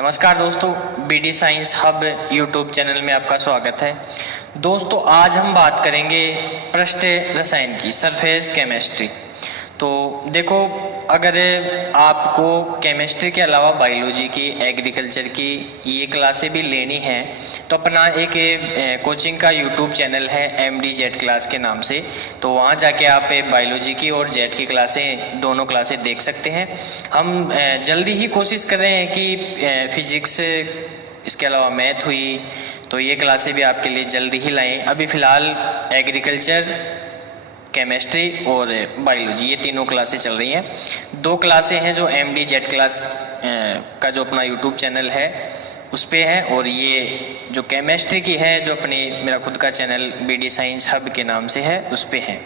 नमस्कार दोस्तों, BD science hub YouTube channel में आपका स्वागत है। दोस्तों आज हम बात करेंगे पृष्ठ रसायन की, सरफेस केमिस्ट्री। तो देखो, अगर आपको केमिस्ट्री के अलावा बायोलॉजी की, एग्रीकल्चर की ये क्लासें भी लेनी हैं तो अपना एक कोचिंग का यूट्यूब चैनल है MD जेट क्लास के नाम से। तो वहाँ जाके आप बायोलॉजी की और जेट की क्लासें, दोनों क्लासें देख सकते हैं। हम जल्दी ही कोशिश कर रहे हैं कि फिजिक्स, इसके अलावा मैथ हुई, तो ये क्लासें भी आपके लिए जल्दी ही लाएँ। अभी फ़िलहाल एग्रीकल्चर, केमिस्ट्री और बायोलॉजी ये तीनों क्लासें चल रही हैं। दो क्लासें हैं जो MD जेट क्लास का जो अपना यूट्यूब चैनल है उस पे है, और ये जो केमिस्ट्री की है जो अपने मेरा खुद का चैनल BD साइंस हब के नाम से है उस पे है।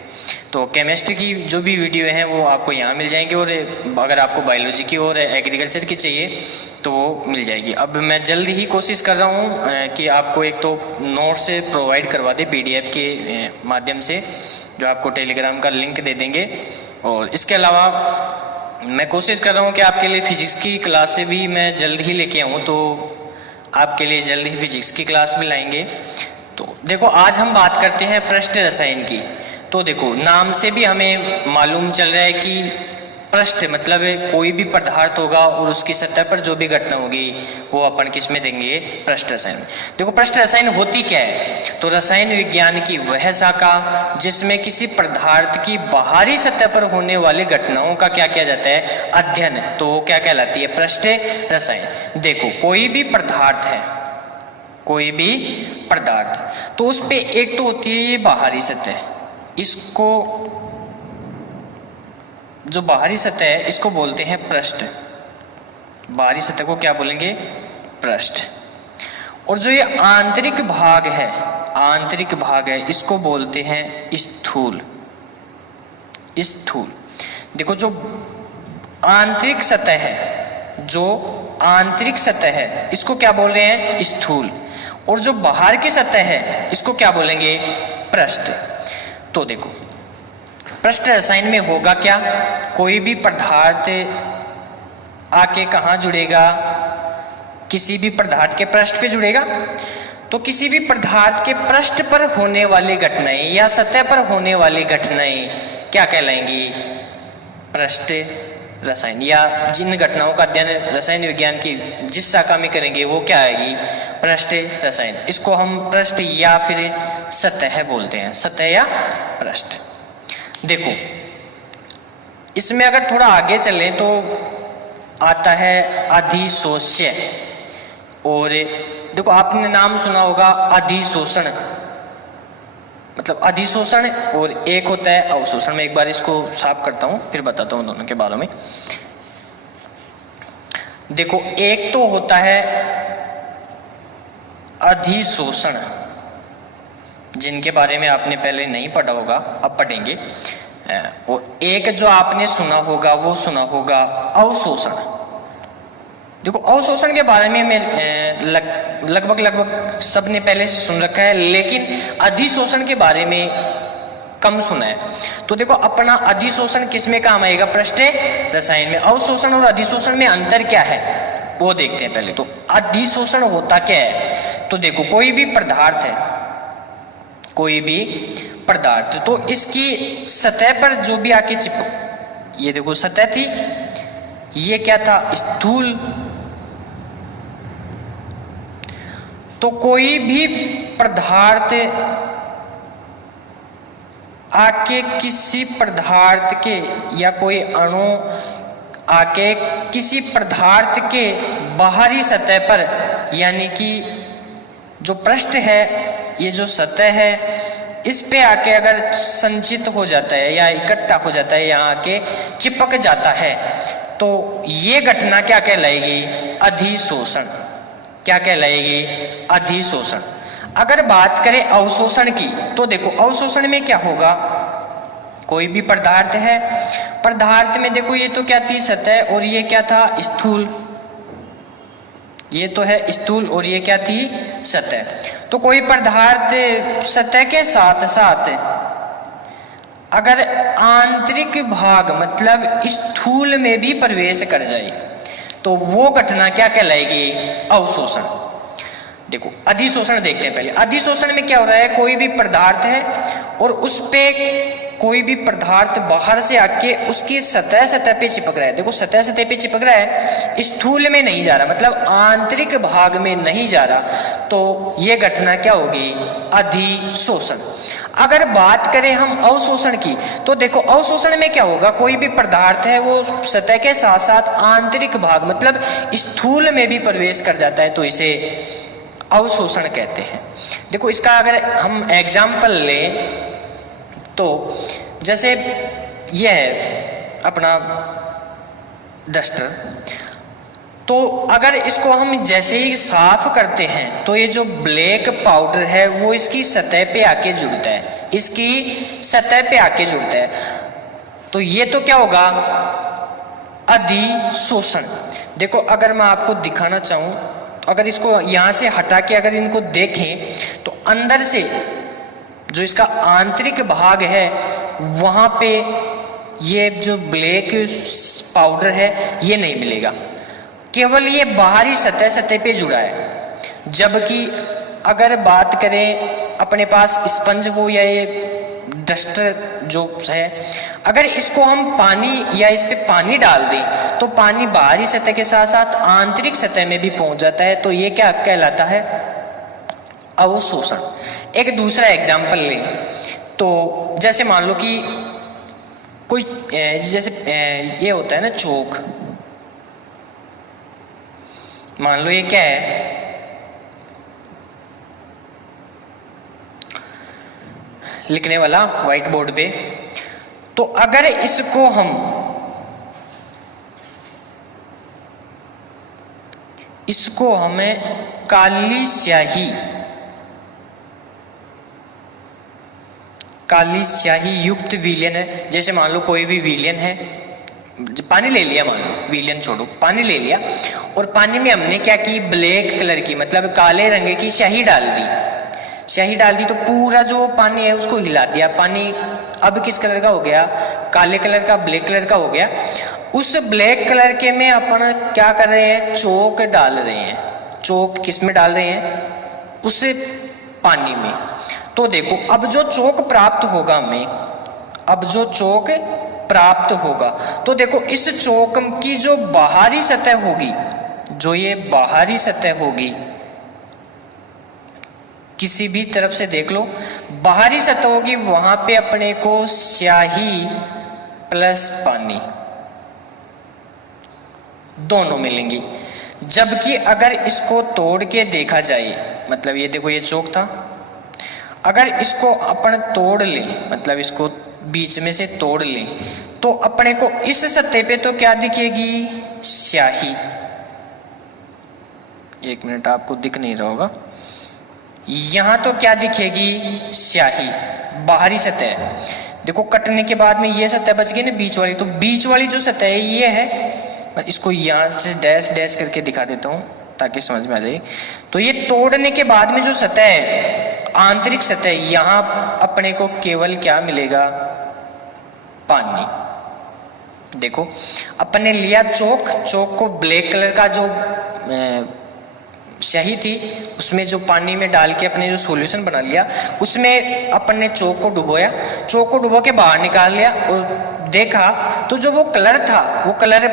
तो केमिस्ट्री की जो भी वीडियो हैं वो आपको यहाँ मिल जाएंगे, और अगर आपको बायोलॉजी की और एग्रीकल्चर की चाहिए तो वो मिल जाएगी। अब मैं जल्दी ही कोशिश कर रहा हूँ कि आपको एक तो नोट्स प्रोवाइड करवा दे PDF के माध्यम से, जो आपको टेलीग्राम का लिंक दे देंगे। और इसके अलावा मैं कोशिश कर रहा हूँ कि आपके लिए फिजिक्स की क्लासें भी मैं जल्द ही लेके आऊँ, तो आपके लिए जल्द ही फिजिक्स की क्लास भी लाएंगे। तो देखो, आज हम बात करते हैं पृष्ठ रसायन की। तो देखो, नाम से भी हमें मालूम चल रहा है कि पृष्ठ मतलब कोई भी पदार्थ होगा और उसकी सतह पर जो भी घटना होगी वो अपन किस में देंगे, पृष्ठ रसायन। देखो, पृष्ठ रसायन होती क्या है? तो रसायन विज्ञान की वह शाखा जिसमें किसी पदार्थ की बाहरी सतह पर होने वाली घटनाओं का क्या किया जाता है, अध्ययन। तो वो क्या कहलाती है, पृष्ठ रसायन। देखो, कोई भी पदार्थ है, कोई भी पदार्थ, तो उस पे एक तो होती है ये बाहरी सतह, इसको जो बाहरी सतह है इसको बोलते हैं पृष्ठ। बाहरी सतह को क्या बोलेंगे, पृष्ठ। और जो ये आंतरिक भाग है, आंतरिक भाग है, इसको बोलते हैं स्थूल। स्थूल। देखो, जो आंतरिक सतह है, जो आंतरिक सतह है इसको क्या बोल रहे हैं, स्थूल। और जो बाहर की सतह है इसको क्या बोलेंगे, पृष्ठ। तो देखो, पृष्ठ रसायन में होगा क्या, कोई भी पदार्थ आके कहाँ जुड़ेगा, किसी भी पदार्थ के पृष्ठ पे जुड़ेगा। तो किसी भी पदार्थ के पृष्ठ पर होने वाली घटनाएं या सतह पर होने वाली घटनाएं क्या कहलाएंगी, पृष्ठ रसायन। या जिन घटनाओं का अध्ययन रसायन विज्ञान की जिस शाखा में करेंगे वो क्या आएगी, पृष्ठ रसायन। इसको हम पृष्ठ या फिर सतह बोलते हैं, सतह या पृष्ठ। देखो, इसमें अगर थोड़ा आगे चले तो आता है अधिशोष्य। और देखो, आपने नाम सुना होगा अधिशोषण, मतलब अधिशोषण, और एक होता है अवशोषण। मैं एक बार इसको साफ करता हूं फिर बताता हूं दोनों के बारे में। देखो, एक तो होता है अधिशोषण, जिनके बारे में आपने पहले नहीं पढ़ा होगा, अब पढ़ेंगे। और एक जो आपने सुना होगा वो सुना होगा अवशोषण। देखो, अवशोषण के बारे में लगभग सबने पहले से सुन रखा है, लेकिन अधिशोषण के बारे में कम सुना है। तो देखो, अपना अधिशोषण किस में काम आएगा, पृष्ठ रसायन में। अवशोषण और अधिशोषण में अंतर क्या है वो देखते हैं पहले। तो अधिशोषण होता क्या है, तो देखो, कोई भी पदार्थ है, कोई भी पदार्थ, तो इसकी सतह पर जो भी आके चिपक, ये देखो सतह थी, ये क्या था, स्थूल। तो कोई भी पदार्थ आके किसी पदार्थ के, या कोई अणु आके किसी पदार्थ के बाहरी सतह पर, यानी कि जो पृष्ठ है, ये जो सतह है, इस पे आके अगर संचित हो जाता है या इकट्ठा हो जाता है, यहाँ आके चिपक जाता है, तो ये घटना क्या कहलाएगी, अधिशोषण। क्या कहलाएगी, अधिशोषण। अगर बात करें अवशोषण की, तो देखो, अवशोषण में क्या होगा, कोई भी पदार्थ है, पदार्थ में देखो ये तो क्या थी, सतह, और ये क्या था, स्थूल। ये तो है स्थूल और ये क्या थी, सतह। तो कोई पदार्थ सतह के साथ साथ अगर आंतरिक भाग मतलब स्थूल में भी प्रवेश कर जाए तो वो घटना क्या कहलाएगी? अवशोषण। देखो अधिशोषण देखते हैं पहले। अधिशोषण में क्या हो रहा है, कोई भी पदार्थ है और उस पे कोई भी पदार्थ बाहर से आके उसकी सतह पे चिपक रहा है। देखो सतह पे चिपक रहा है, स्थूल में नहीं जा रहा, मतलब आंतरिक भाग में नहीं जा रहा, तो ये घटना क्या होगी? अधिशोषण। अगर बात करें हम अवशोषण की, तो देखो अवशोषण में क्या होगा, कोई भी पदार्थ है वो सतह के साथ साथ आंतरिक भाग मतलब स्थूल में भी प्रवेश कर जाता है, तो इसे अवशोषण कहते हैं। देखो इसका अगर हम एग्जाम्पल लें तो जैसे यह है अपना डस्टर, तो अगर इसको हम जैसे ही साफ करते हैं तो ये जो ब्लैक पाउडर है वो इसकी सतह पे आके जुड़ता है, इसकी सतह पे आके जुड़ता है, तो ये तो क्या होगा? अधिशोषण। देखो अगर मैं आपको दिखाना चाहूं, अगर इसको यहां से हटा के अगर इनको देखें तो अंदर से जो इसका आंतरिक भाग है वहां पे ये जो ब्लैक पाउडर है ये नहीं मिलेगा, केवल ये बाहरी सतह पे जुड़ा है। जबकि अगर बात करें अपने पास स्पंज हो या ये डस्टर जो है, अगर इसको हम पानी या इस पे पानी डाल दें तो पानी बाहरी सतह के साथ साथ आंतरिक सतह में भी पहुंच जाता है, तो ये क्या कहलाता है? अवशोषण। एक दूसरा एग्जाम्पल लें तो जैसे मान लो कि कोई जैसे ये होता है ना चौक, मान लो ये क्या है, लिखने वाला व्हाइट बोर्ड पे, तो अगर इसको हमें काली स्याही युक्त विलयन है, जैसे मान लो कोई भी विलयन है, पानी ले लिया, मान लो विलयन छोड़ो, पानी ले लिया और पानी में हमने क्या की? ब्लैक कलर की मतलब काले रंग की स्याही डाल दी। स्याही डाल दी तो पूरा जो पानी है उसको हिला दिया, पानी अब किस कलर का हो गया? काले कलर का, ब्लैक कलर का हो गया। उस ब्लैक कलर के में अपन क्या कर रहे हैं? चौक डाल रहे हैं। चौक किस में डाल रहे हैं? उस पानी में। तो देखो अब जो चौक प्राप्त होगा हमें, तो देखो इस चौक की जो बाहरी सतह होगी, जो ये बाहरी सतह होगी, किसी भी तरफ से देख लो, बाहरी सतह होगी, वहां पे अपने को स्याही प्लस पानी दोनों मिलेंगी। जबकि अगर इसको तोड़ के देखा जाए, मतलब ये देखो ये चौक था, अगर इसको अपन तोड़ लें, मतलब इसको बीच में से तोड़ लें, तो अपने को इस सतह पे तो क्या दिखेगी? स्याही। एक मिनट, आपको दिख नहीं रहा होगा, यहां तो क्या दिखेगी? स्याही, बाहरी सतह। देखो कटने के बाद में ये सतह बच गई ना बीच वाली, तो बीच वाली जो सतह है ये है, मैं इसको यहां से डैश डैश करके दिखा देता हूं ताकि समझ में आ जाए। तो ये तोड़ने के बाद में जो सतह है, आंतरिक सतह, यहां अपने को केवल क्या मिलेगा? पानी। देखो अपन ने लिया चौक को ब्लैक कलर का जो स्याही थी उसमें जो पानी में डाल के अपने जो सॉल्यूशन बना लिया, उसमें अपन ने चौक को डुबोया, चौक को डुबो के बाहर निकाल लिया और देखा तो जो वो कलर था, वो कलर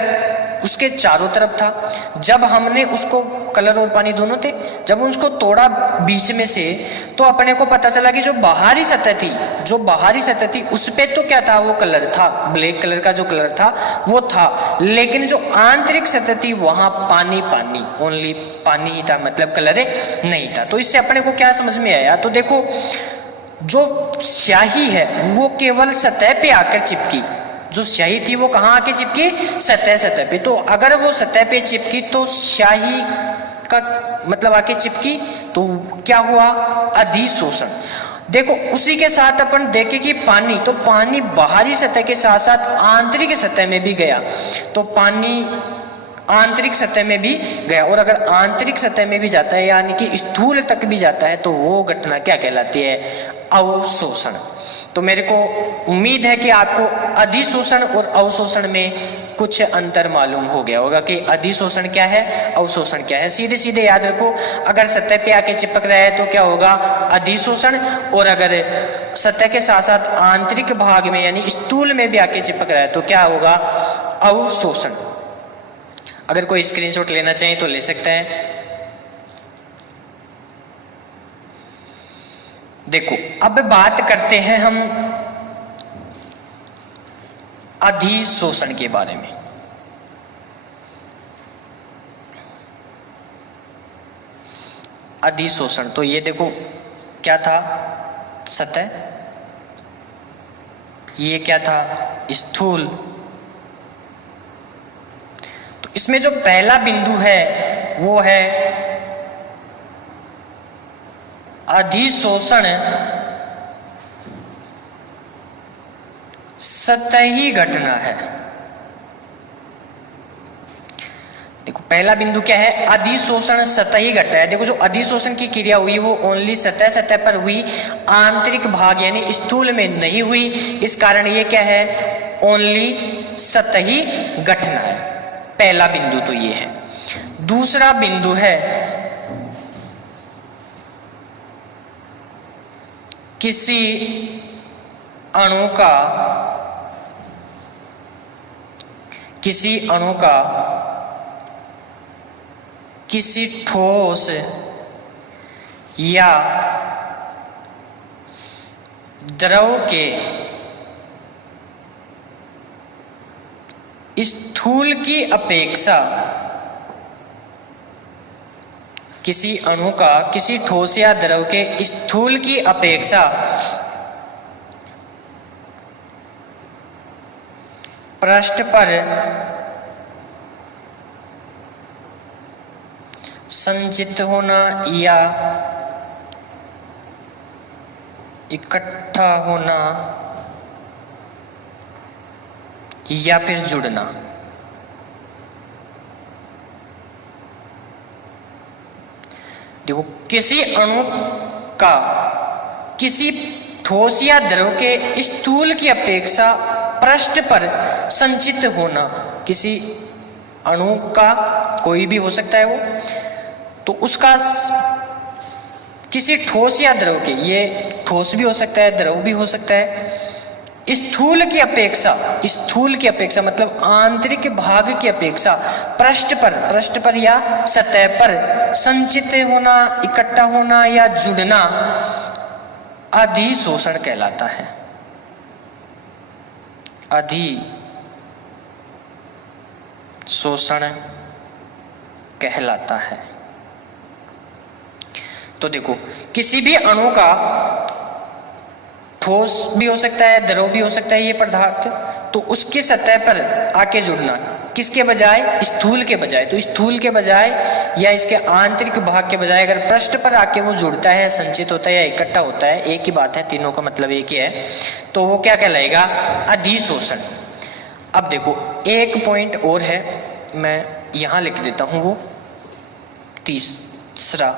उसके चारों तरफ था। जब हमने उसको, कलर और पानी दोनों थे, जब उसको तोड़ा बीच में से, तो अपने को पता चला कि जो बाहरी सतह थी उस पे तो क्या था? वो कलर था, ब्लैक कलर का जो कलर था वो था, लेकिन जो आंतरिक सतह थी वहां पानी ओनली पानी ही था, मतलब कलर नहीं था। तो इससे अपने को क्या समझ में आया? तो देखो जो स्याही है वो केवल सतह पे आकर चिपकी, जो स्याही थी वो कहाँ आके चिपकी? सतह पे। तो अगर वो सतह पे चिपकी तो स्याही का मतलब आके चिपकी, तो क्या हुआ? अधिशोषण। देखो उसी के साथ अपन देखें कि पानी, तो पानी बाहरी सतह के साथ साथ आंतरिक सतह में भी गया, तो पानी आंतरिक सतह में भी गया, और अगर आंतरिक सतह में भी जाता है यानी कि स्थूल तक भी जाता है, तो वो घटना क्या कहलाती है? अवशोषण। तो मेरे को उम्मीद है कि आपको अधिशोषण और अवशोषण में कुछ अंतर मालूम हो गया होगा कि अधिशोषण क्या है, अवशोषण क्या है। सीधे सीधे याद रखो, अगर सतह पे आके चिपक रहा है तो क्या होगा, अधिशोषण, और अगर सतह के साथ साथ आंतरिक भाग में यानी स्थूल में भी आके चिपक रहा है तो क्या होगा, अवशोषण। अगर कोई स्क्रीनशॉट लेना चाहे तो ले सकते हैं। देखो अब बात करते हैं हम अधिशोषण के बारे में। अधिशोषण तो ये देखो क्या था, सतह, ये क्या था, स्थूल। तो इसमें जो पहला बिंदु है वो है अधिशोषण सतही घटना है। देखो पहला बिंदु क्या है, अधिशोषण सतही घटना है। देखो जो अधिशोषण की क्रिया हुई वो ओनली सतह पर हुई, आंतरिक भाग यानी स्थूल में नहीं हुई। इस कारण ये क्या है, ओनली सतही घटना है। पहला बिंदु तो ये है। दूसरा बिंदु है किसी अणु का किसी ठोस या द्रव के स्थूल की अपेक्षा, किसी अणु का किसी ठोस या द्रव के स्थूल की अपेक्षा पृष्ठ पर संचित होना या इकट्ठा होना या फिर जुड़ना। देखो किसी अणु का किसी ठोस या द्रव के स्थूल की अपेक्षा पृष्ठ पर संचित होना, किसी अणु का कोई भी हो सकता है वो, तो उसका किसी ठोस या द्रव के, ये ठोस भी हो सकता है द्रव भी हो सकता है, स्थूल की अपेक्षा मतलब आंतरिक भाग की अपेक्षा पृष्ठ पर या सतह पर संचित होना, इकट्ठा होना या जुड़ना अधिशोषण कहलाता है। अधिशोषण कहलाता है। तो देखो किसी भी अणु का ठोस भी हो सकता है द्रव भी हो सकता है ये पदार्थ, तो उसकी सतह पर आके जुड़ना किसके बजाय, स्थूल के बजाय। तो स्थूल के बजाय या इसके आंतरिक भाग के बजाय अगर पृष्ठ पर आके वो जुड़ता है, संचित होता है या इकट्ठा होता है, एक ही बात है, तीनों का मतलब एक ही है, तो वो क्या कहलाएगा, अधिशोषण। अब देखो एक पॉइंट और है, मैं यहां लिख देता हूं, वो तीसरा,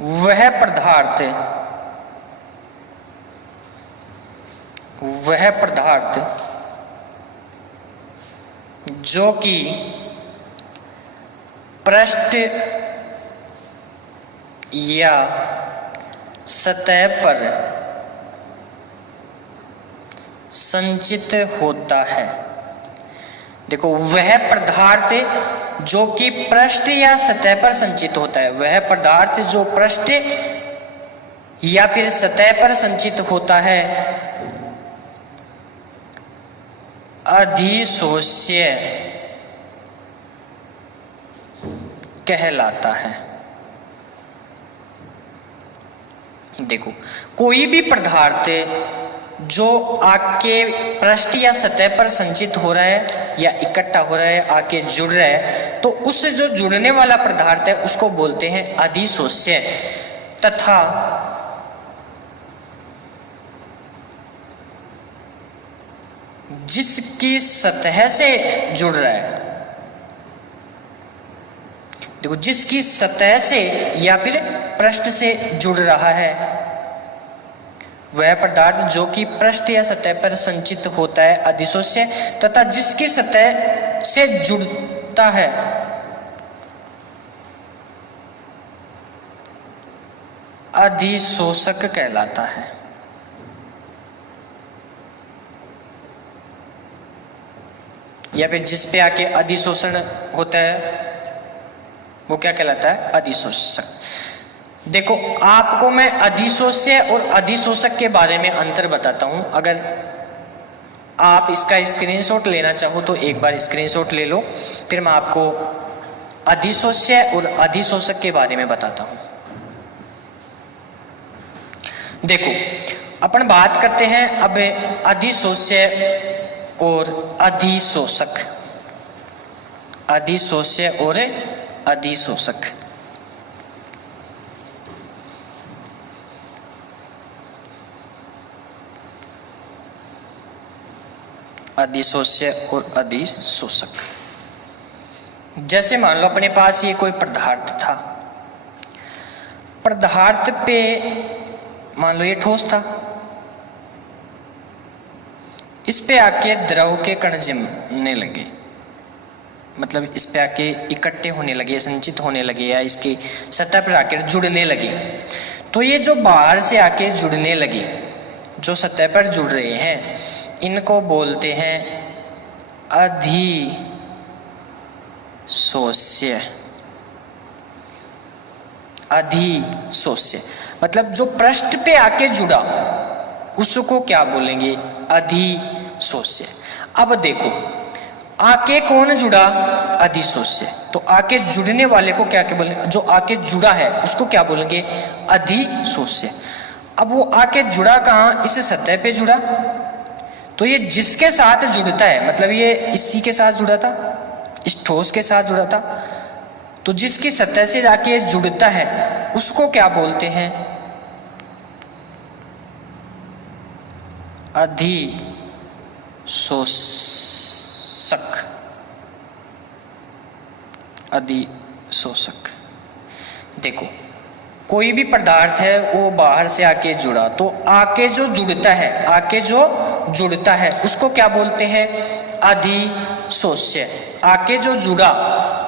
वह पदार्थ जो कि पृष्ठ या सतह पर संचित होता है। देखो वह पदार्थ जो कि पृष्ठ या सतह पर संचित होता है, वह पदार्थ जो पृष्ठ या फिर सतह पर संचित होता है अधिशोष्य कहलाता है। देखो कोई भी पदार्थ जो आके पृष्ठ या सतह पर संचित हो रहा है या इकट्ठा हो रहा है, आके जुड़ रहा है, तो उससे जो जुड़ने वाला पदार्थ है उसको बोलते हैं अधिशोष्य। तथा जिसकी सतह से जुड़ रहा है, देखो जिसकी सतह से या फिर पृष्ठ से जुड़ रहा है वह पदार्थ जो कि पृष्ठ या सतह पर संचित होता है अधिशोष्य तथा जिसकी सतह से जुड़ता है अधिशोषक कहलाता है। या फिर जिस पे आके अधिशोषण होता है वो क्या कहलाता है? अधिशोषक। देखो आपको मैं अधिशोष्य और अधिशोषक के बारे में अंतर बताता हूं। अगर आप इसका स्क्रीनशॉट लेना चाहो तो एक बार स्क्रीनशॉट ले लो, फिर मैं आपको अधिशोष्य और अधिशोषक के बारे में बताता हूं। देखो अपन बात करते हैं अब अधिशोष्य और अधिशोषक। अधिशोष्य और अधिशोषक। अधिशोष्य और अधिशोषक। जैसे मान लो अपने पास ये कोई पदार्थ था, पदार्थ पे मान लो ये ठोस था, इस पे आके द्रव के कण जमने लगे, मतलब इस पे आके इकट्ठे होने लगे, संचित होने लगे या इसकी सतह पर आकर जुड़ने लगे। तो ये जो बाहर से आके जुड़ने लगे, जो सतह पर जुड़ रहे हैं, इनको बोलते हैं अधिशोष्य। अधिशोष्य मतलब जो पृष्ठ पे आके जुड़ा उसको क्या बोलेंगे? अधिशोष्य। अब देखो आके कौन जुड़ा? अधिशोष्य। तो आके जुड़ने वाले को क्या क्या बोलेंगे? जो आके जुड़ा है उसको क्या बोलेंगे? अधिशोष्य। अब वो आके जुड़ा कहाँ? इस सतह पे जुड़ा, तो ये जिसके साथ जुड़ता है, मतलब ये इसी के साथ जुड़ा था, इस ठोस के साथ जुड़ा था, तो जिसकी सतह से जाके जुड़ता है उसको क्या बोलते हैं? अधिशोषक। अधिशोषक। देखो कोई भी पदार्थ है वो बाहर से आके जुड़ा, तो आके जो जुड़ता है, आके जो जुड़ता है उसको क्या बोलते हैं? अधिशोष्य। आके जो जुड़ा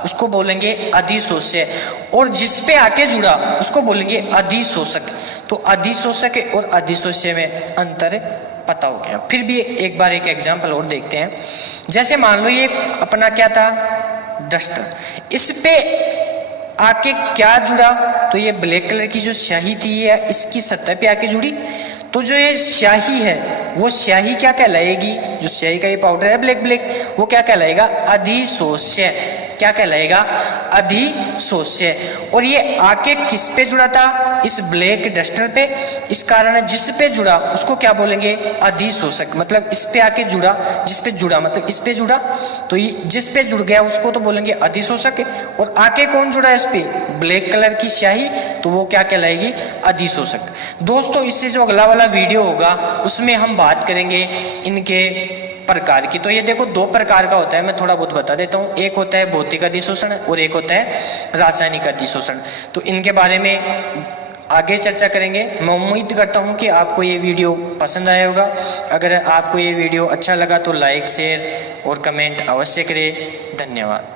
उसको बोलेंगे अधिशोष्य, और जिस पे आके जुड़ा उसको बोलेंगे अधिशोषक। तो अधिशोषक और अधिशोष्य में अंतर पता हो गया। फिर भी एक बार एक एग्जांपल और देखते हैं। जैसे मान लो ये अपना क्या था? डस्टर। इस पे आके क्या जुड़ा? तो ये ब्लैक कलर की जो स्याही थी ये इसकी सतह पे आके जुड़ी, तो जो ये स्याही है वो स्याही क्या कहलाएगी? जो स्याही का ये पाउडर है ब्लैक ब्लैक, वो क्या कहलाएगा? अधिशोष्य। क्या कहलाएगा? अधिशोष्य। और ये आके किस पे जुड़ा था? इस ब्लैक डस्टर पे। इस कारण जिस पे जुड़ा उसको क्या बोलेंगे? अधिशोषक। मतलब इस पे आके जुड़ा, जिस पे जुड़ा मतलब इस पे जुड़ा, तो ये जिस पे जुड़ गया उसको तो बोलेंगे अधिशोषक। और आके कौन जुड़ा है इस पे? ब्लैक कलर की स्याही, तो वो क्या कहलाएगी? अधिशोषक। दोस्तों इससे जो अगला वाला वीडियो होगा उसमें हम बात करेंगे इनके प्रकार की। तो ये देखो दो प्रकार का होता है, मैं थोड़ा बहुत बता देता हूँ। एक होता है भौतिक अधिशोषण और एक होता है रासायनिक अधिशोषण। तो इनके बारे में आगे चर्चा करेंगे। मैं उम्मीद करता हूँ कि आपको ये वीडियो पसंद आया होगा। अगर आपको ये वीडियो अच्छा लगा तो लाइक, शेयर और कमेंट अवश्य करें। धन्यवाद।